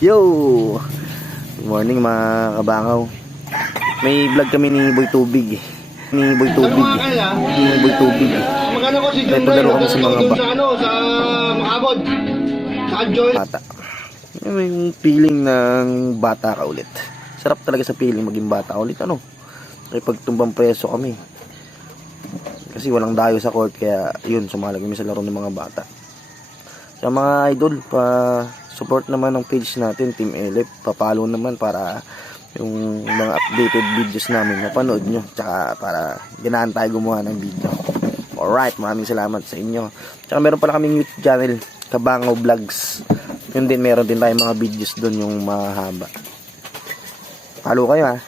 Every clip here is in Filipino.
Yo! Good morning mga kabangaw. May vlog kami ni Boy Tubig. Ni Boy Tubig. Ni Boy Tubig. Ito laro kami sa mga sa Makabod. Sa Joy. Bata. Yung feeling ng bata ka ulit. Sarap talaga sa feeling maging bata ka ulit. Ano? Ay pagtumbang preso kami. Kasi walang dayo sa court. Kaya yun, sumalag kami sa laro ng mga bata. Sa mga idol, pa-support naman ng page natin, Team Elep. Pa-follow naman para yung mga updated videos namin mapanood nyo. Tsaka para ganahan tayo gumawa ng video. Alright, maraming salamat sa inyo. Tsaka meron pala kaming YouTube channel, Kabangaw Vlogs. Yun din, meron din tayong mga videos doon yung mahaba. Follow kayo ha.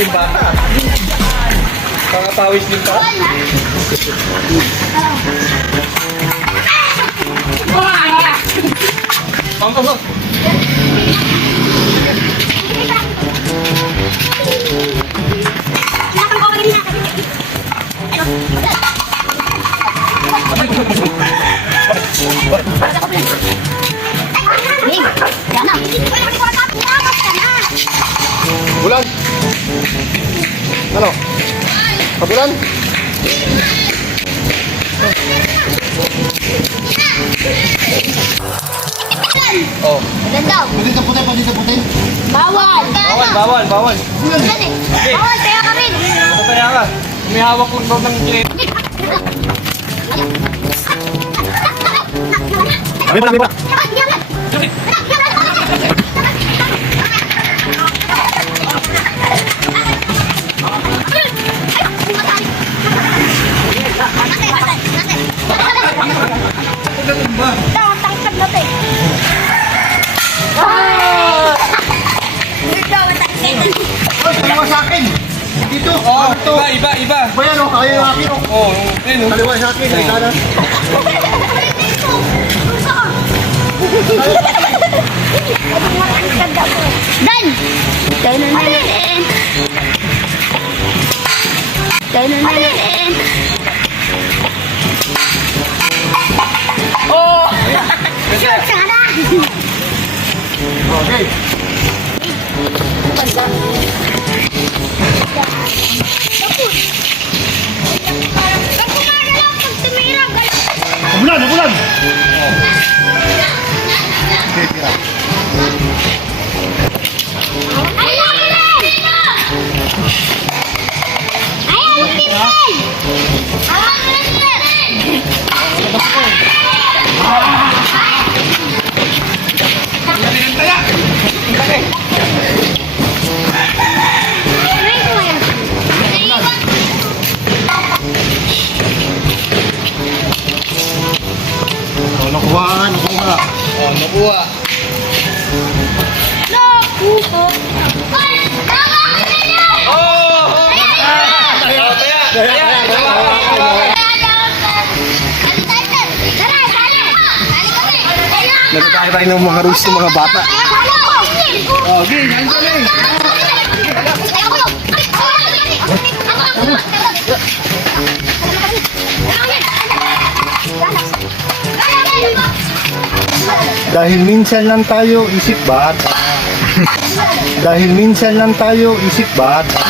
Yung bata. Pangapawis din pa. Pangapawis. Bulan. Ano? Kabulan? Oh. Ganda. Pwede sa puti. Bawal. Bawal. Bawal, kaya ka rin. Kaya ka. May hawak lang daw ng chile. May pala. Tangkad natin. Dalawa sa akin. Dito. Oh, iba. Ba yan, oh. Kaya yung akin, oh. Oh, yun, oh. Dalawa sa akin. Ay, sana. Dan! Tayo na natin. Oh! Shoot sana! Okay. Bulan! Okay, tira. Nagkakaroon ng mga rules ng mga bata. Oh, okay, nandiyan eh. Dahil minsan lang tayo isip bata. Dahil minsan lang tayo isip bata.